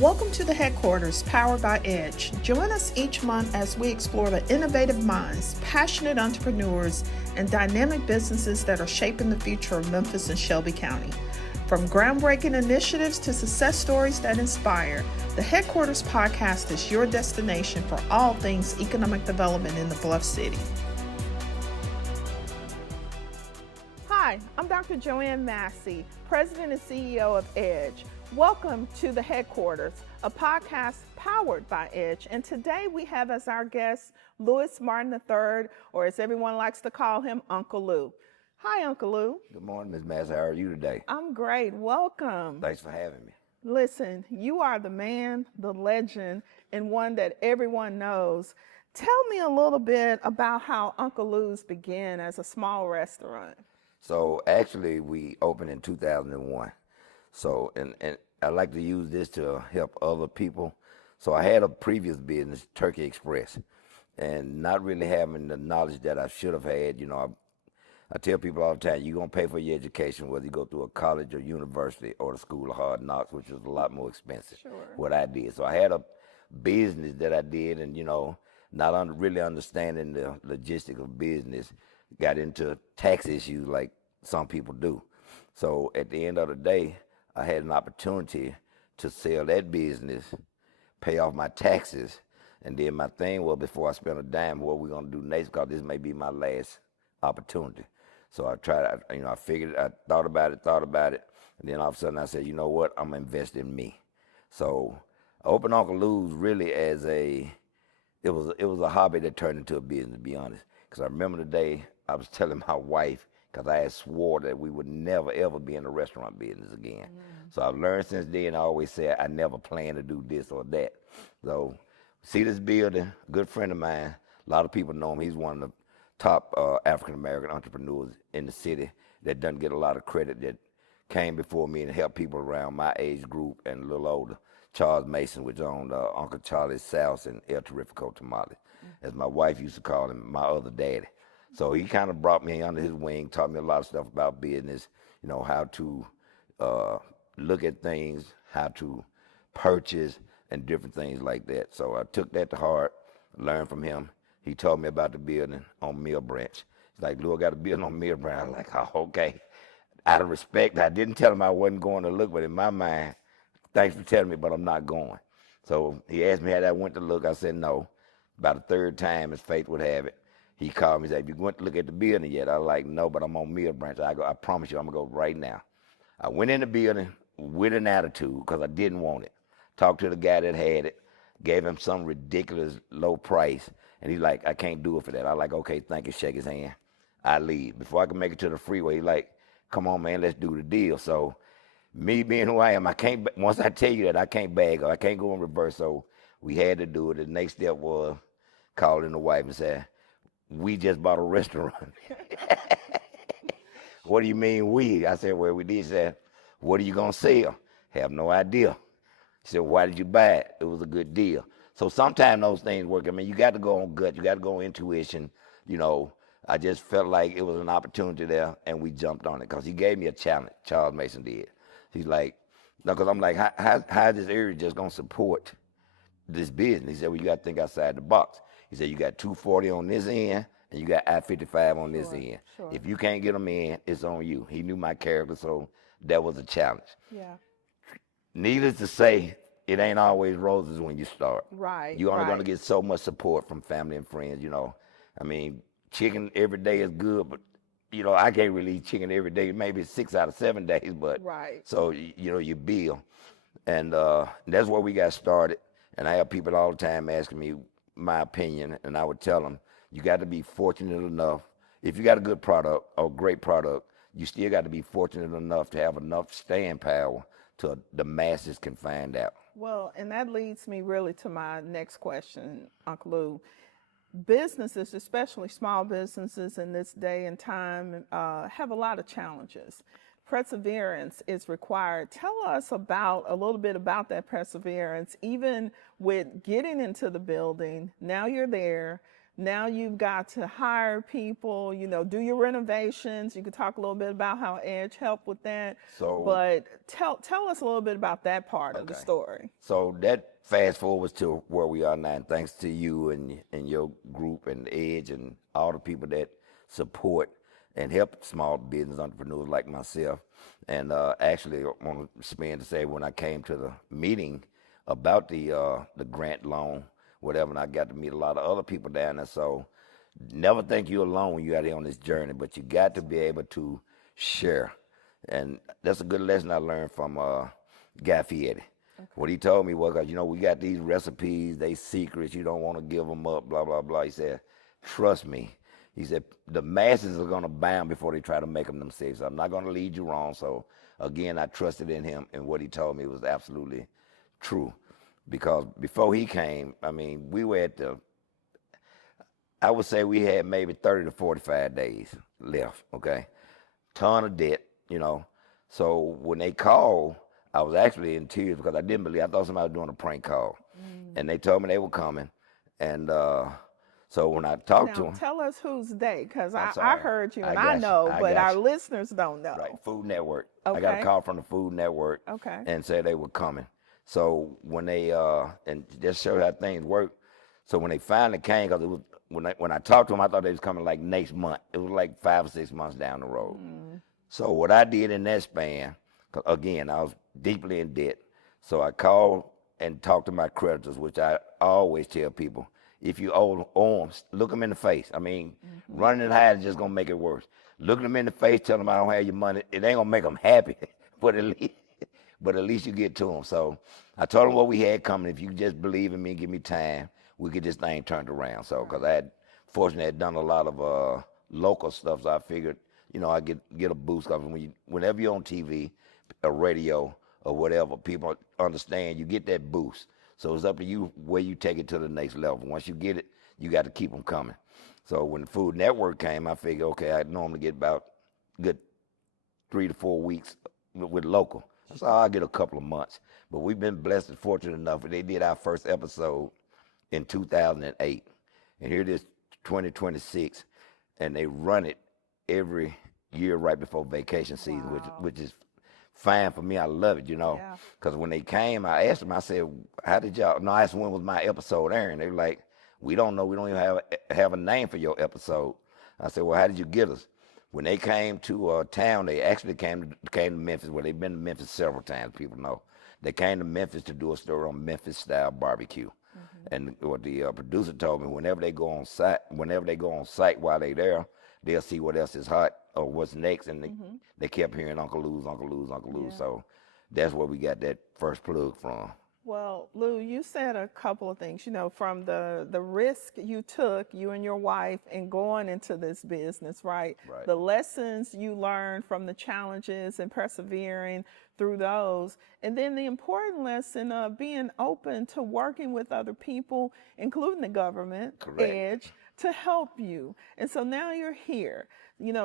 Welcome to the headquarters, powered by Edge. Join us each month as we explore the innovative minds, passionate entrepreneurs, and dynamic businesses that are shaping the future of Memphis and Shelby County. From groundbreaking initiatives to success stories that inspire, the Headquarters podcast is your destination for all things economic development in the Bluff City. Hi, I'm Dr. Joann Massey, President and CEO of Edge. Welcome to the Headquarters, a podcast powered by Edge. And today we have as our guest Louis Martin III, or as everyone likes to call him, Uncle Lou. Hi, Uncle Lou. Good morning, Ms. Massey. How are you today? I'm great. Welcome. Thanks for having me. Listen, you are the man, the legend, and one that everyone knows. Tell me a little bit about how Uncle Lou's began as a small restaurant. So actually, we opened in 2001. So, and I like to use this to help other people. So I had a previous business, Turkey Express, and not really having the knowledge that I should have had. You know, I tell people all the time, you're going to pay for your education, whether you go through a college or university or the School of Hard Knocks, which is a lot more expensive, Sure. what I did. So I had a business that I did, and, not really understanding the logistics of business, got into tax issues like some people do. So at the end of the day, I had an opportunity to sell that business, pay off my taxes, and then my thing was, before I spend a dime, what we're going to do next, because this may be my last opportunity. So I tried, I figured, I thought about it, and then all of a sudden I said, you know what, I'm going to invest in me. So I opened Uncle Lou's really as it was a hobby that turned into a business, to be honest. Because I remember the day I was telling my wife, because I had swore that we would never, ever be in the restaurant business again. So I've learned since then, I always said I never plan to do this or that. So see this building, a good friend of mine, a lot of people know him. He's one of the top African-American entrepreneurs in the city that doesn't get a lot of credit, that came before me and helped people around my age group and a little older. Charles Mason, which owned Uncle Charlie's South and El Terrifico Tamales, as my wife used to call him, my other daddy. So he kind of brought me under his wing, taught me a lot of stuff about business, how to look at things, how to purchase, and different things like that. So I took that to heart, learned from him. He told me about the building on Mill Branch. He's like, Lou, I got a building on Mill Branch. I'm like, oh, okay. Out of respect, I didn't tell him I wasn't going to look, but in my mind, thanks for telling me, but I'm not going. So he asked me how I went to look. I said no. About the third time, as fate would have it, he called me and said, you went to look at the building yet? I was like, no, but I'm on Mill Branch. I promise you, I'm going to go right now. I went in the building with an attitude because I didn't want it. Talked to the guy that had it, gave him some ridiculous low price, and he's like, I can't do it for that. I was like, okay, thank you, shake his hand. I leave. Before I could make it to the freeway, he's like, come on, man, let's do the deal. So me being who I am, once I tell you that, I can't bag up. I can't go in reverse. So we had to do it. The next step was calling the wife and saying, we just bought a restaurant. What do you mean we? I said, well, we did. She said, what are you going to sell? Have no idea. She said, why did you buy it? It was a good deal. So sometimes those things work. I mean, you got to go on gut. You got to go on intuition. I just felt like it was an opportunity there, and we jumped on it because he gave me a challenge. Charles Mason did. He's like, no, because I'm like, how is this area just going to support this business? He said, well, you got to think outside the box. He said, you got 240 on this end, and you got I-55 on this end. Sure. If you can't get them in, it's on you. He knew my character, so that was a challenge. Yeah. Needless to say, it ain't always roses when you start. Right. You're only going to get so much support from family and friends, I mean, chicken every day is good, but, I can't really eat chicken every day, maybe 6 out of 7 days, but Right. so, you bill. And that's where we got started. And I have people all the time asking me my opinion, and I would tell them, you got to be fortunate enough. If you got a good product or great product, you still got to be fortunate enough to have enough staying power till the masses can find out. Well, and that leads me really to my next question, Uncle Lou. Businesses, especially small businesses in this day and time, have a lot of challenges. Perseverance is required. Tell us a little bit about that perseverance, even with getting into the building. Now you're there. Now you've got to hire people, do your renovations. You could talk a little bit about how Edge helped with that. So, But tell us a little bit about that part of the okay. story. So that fast forwards to where we are now, and thanks to you and your group and Edge and all the people that support and help small business entrepreneurs like myself. And actually, I want to spend to say when I came to the meeting about the grant loan, whatever, and I got to meet a lot of other people down there. So never think you're alone when you're out here on this journey, but you got to be able to share. And that's a good lesson I learned from Guy Fieri. Okay. What he told me was, cause we got these recipes, they secrets, you don't want to give them up, blah, blah, blah. He said, trust me. He said, the masses are going to buy them before they try to make them themselves. So I'm not going to lead you wrong. So again, I trusted in him, and what he told me was absolutely true. Because before he came, I mean, we were at I would say we had maybe 30 to 45 days left, okay? Ton of debt, So when they called, I was actually in tears because I didn't believe. I thought somebody was doing a prank call. And they told me they were coming. And so when I talked to them. Tell us who's they, because I heard you and I know, but our listeners don't know. Right, Food Network. Okay. I got a call from the Food Network. Okay. And said they were coming. So when they, and just show how things work. So when they finally came, because it was, when I talked to them, I thought they was coming like next month. It was like 5 or 6 months down the road. So what I did in that span, again, I was deeply in debt. So I called and talked to my creditors, which I always tell people, if you owe them, look them in the face. I mean, running and hiding is just going to make it worse. Look them in the face, tell them I don't have your money. It ain't going to make them happy, but at least you get to them. So I told them what we had coming. If you just believe in me and give me time, we get this thing turned around. So, because fortunately, I had done a lot of local stuff, so I figured, I get a boost. Because whenever you're on TV, or radio, or whatever, people understand you get that boost. So it's up to you where you take it to the next level. Once you get it, you got to keep them coming. So when the Food Network came, I figured, okay, I normally get about good 3 to 4 weeks with local. So I get a couple of months. But we've been blessed and fortunate enough. They did our first episode in 2008. And here it is, 2026. And they run it every year right before vacation season, which is fine for me. I love it, Because when they came, I asked them, I said, how did y'all, no, I asked when was my episode airing. They were like, we don't know. We don't even have a name for your episode. I said, well, how did you get us? When they came to town, they actually came to Memphis. Well, they've been to Memphis several times, people know. They came to Memphis to do a story on Memphis-style barbecue. And what the producer told me, whenever they go on site while they're there, they'll see what else is hot or what's next. And they kept hearing Uncle Lou's, Uncle Lou's, Uncle Lou's. Yeah. So that's where we got that first plug from. Well, Lou, you said a couple of things, from the risk you took, you and your wife, in going into this business, right? The lessons you learned from the challenges and persevering through those. And then the important lesson of being open to working with other people, including the government, Edge, to help you. And so now you're here.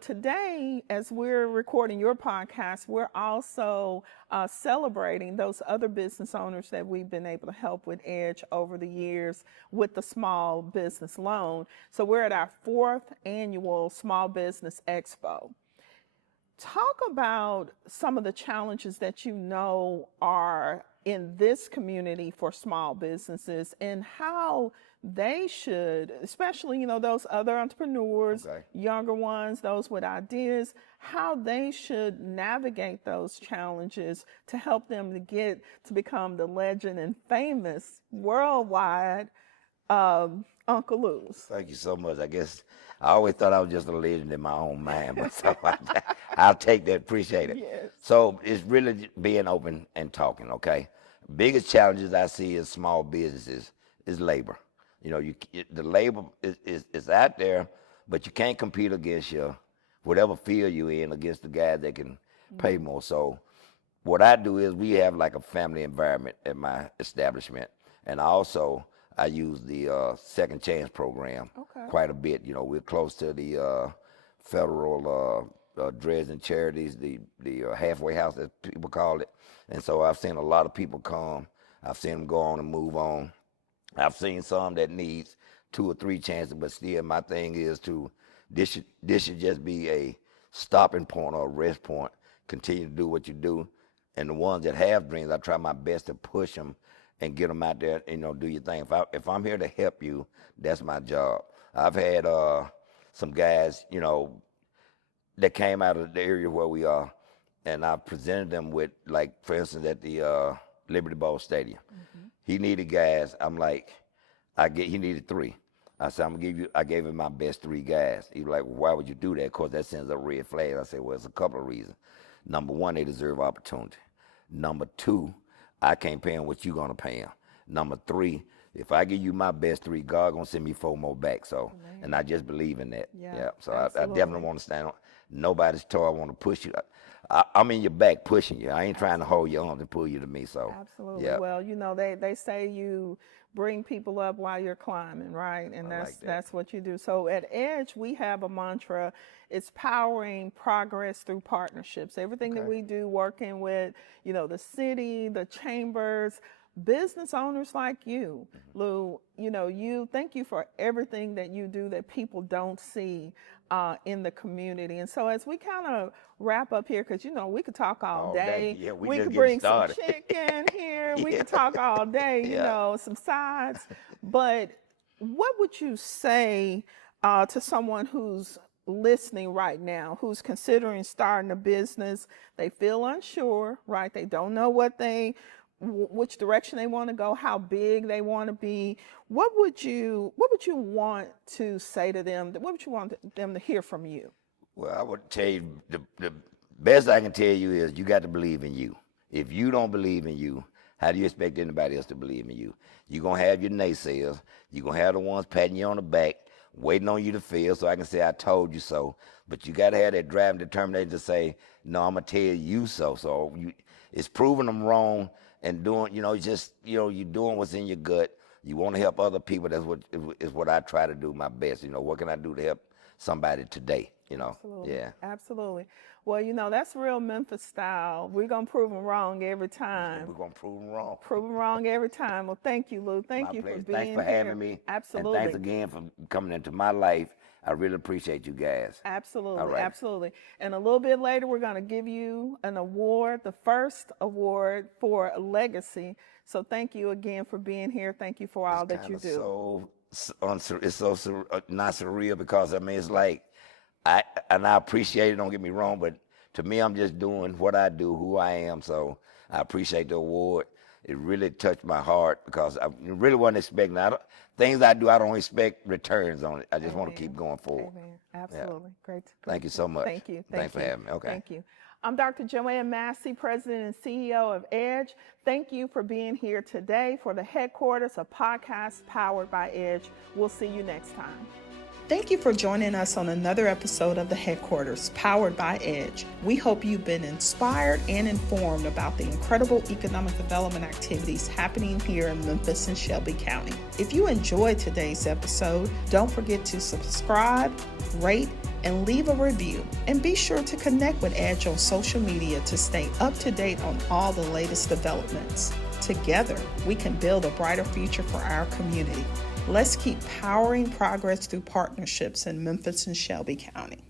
Today, as we're recording your podcast, we're also celebrating those other business owners that we've been able to help with Edge over the years with the Small Business Loan. So we're at our 4th annual Small Business Expo. Talk about some of the challenges that are in this community for small businesses and how they should, especially, those other entrepreneurs, younger ones, those with ideas, how they should navigate those challenges to help them to become the legend and famous worldwide Uncle Lou's. Thank you so much. I guess I always thought I was just a legend in my own mind, but so I'll take that, appreciate it. Yes. So it's really being open and talking, okay? Biggest challenges I see in small businesses is labor. The labor is out there, but you can't compete against whatever field you're in against the guys that can pay more. So what I do is we have like a family environment at my establishment, and I use the Second Chance program quite a bit. We're close to the federal Dresden Charities, the halfway house, as people call it. And so I've seen a lot of people come. I've seen them go on and move on. I've seen some that needs 2 or 3 chances, but still my thing is this should just be a stopping point or a rest point. Continue to do what you do. And the ones that have dreams, I try my best to push them and get them out there, do your thing. If I'm here to help you, that's my job. I've had some guys, that came out of the area where we are, and I presented them with, like, for instance, at the Liberty Bowl Stadium. Mm-hmm. He needed guys. I'm like, he needed 3. I said, I gave him my best 3 guys. He was like, well, why would you do that? Of course, that sends a red flag. I said, well, it's a couple of reasons. Number 1, they deserve opportunity. Number 2, I can't pay them what you're going to pay them. Number 3, if I give you my best 3, God going to send me 4 more back. So, and I just believe in that. Yeah. So I definitely want to stand on nobody's toe. I want to push you. I'm in your back pushing you. I ain't trying to hold your arms and pull you to me. So absolutely. Yeah. Well, they say you bring people up while you're climbing, right? And that's what you do. So at Edge, we have a mantra. It's powering progress through partnerships. Everything that we do, working with, the city, the chambers, business owners like you, Lou, thank you for everything that you do that people don't see in the community. And so as we kind of wrap up here, because, we could talk all day. Yeah, we could bring some chicken here. We could talk all day, some sides. But what would you say to someone who's listening right now, who's considering starting a business? They feel unsure, right? They don't know which direction they want to go, how big they want to be. What would you want to say to them? What would you want them to hear from you? Well, I would tell you the best I can tell you is you got to believe in you. If you don't believe in you, how do you expect anybody else to believe in you? You're going to have your naysayers. You're going to have the ones patting you on the back, waiting on you to fail so I can say I told you so. But you got to have that drive and determination to say, no, I'm going to tell you so. So it's proving them wrong. And doing, you're doing what's in your gut. You want to help other people. That's what I try to do my best. What can I do to help somebody today? Absolutely. Yeah. Absolutely. Well, that's real Memphis style. We're going to prove them wrong every time. We're going to prove them wrong. Prove them wrong every time. Well, thank you, Lou. Thank you for being here. Thanks for having me. Absolutely. And thanks again for coming into my life. I really appreciate you guys. Absolutely. All right. Absolutely. And a little bit later, we're going to give you an award, the first award for legacy. So thank you again for being here. Thank you for all that you do. It's so not surreal because, it's like, I appreciate it, don't get me wrong, but to me, I'm just doing what I do, who I am. So I appreciate the award. It really touched my heart because I really wasn't expecting things I do. I don't expect returns on it. I just want to keep going forward. Amen. Absolutely. Yeah. Great. Thank you so much. Thank you. Thanks for having me. Okay. Thank you. I'm Dr. Joann Massey, President and CEO of Edge. Thank you for being here today for the Headquarters, a podcast powered by Edge. We'll see you next time. Thank you for joining us on another episode of The Headquarters, powered by Edge. We hope you've been inspired and informed about the incredible economic development activities happening here in Memphis and Shelby County. If you enjoyed today's episode, don't forget to subscribe, rate, and leave a review. And be sure to connect with Edge on social media to stay up to date on all the latest developments. Together, we can build a brighter future for our community. Let's keep powering progress through partnerships in Memphis and Shelby County.